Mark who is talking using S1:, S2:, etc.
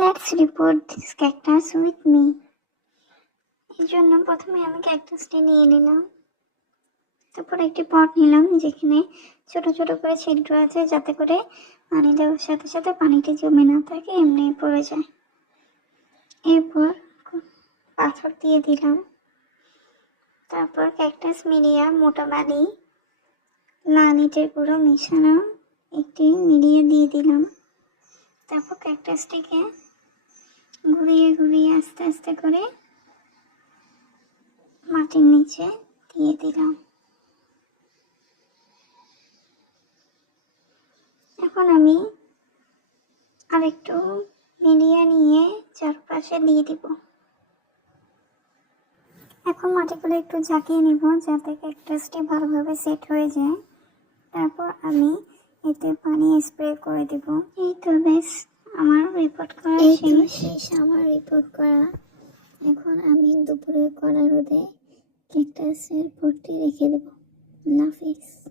S1: Let's report this cactus with me এর জন্য প্রথমে আমি ক্যাকটাসটি নিয়ে নিলাম। তারপর একটি পট নিলাম, যেখানে ছোট ছোট করে ছিদ্র আছে, যাতে করে পানি দেওয়ার সাথে সাথে পানিটি জমে না থাকে, এমনি পড়ে যায়। এরপর পাথর দিয়ে দিলাম। তারপর ক্যাকটাস মিডিয়া মোটা বালি লাল ইটের গুঁড়ো মিশানো, একটি মিডিয়া দিয়ে দিলাম। তারপর ক্যাকটাসটিকে ঘুরিয়ে ঘুরিয়ে আস্তে আস্তে করে মাটির নিচে দিয়ে দিলাম। এখন আমি আরেকটু মিডিয়া নিয়ে চারপাশে দিয়ে দিব। এখন মাটিগুলো একটু ঝাঁকিয়ে নিব যাতে ক্যাকটাসটি ভালোভাবে সেট হয়ে যায়। তারপর আমি এতে পানি স্প্রে করে দিব। এই তো বেশ আমার রিপোর্ট করা শেষ।
S2: আমার রিপোর্ট করা। এখন আমি দুপুরে কড়া রোদে ক্যাকটাসের ভর্তি রেখে দেবো। হাফিজ।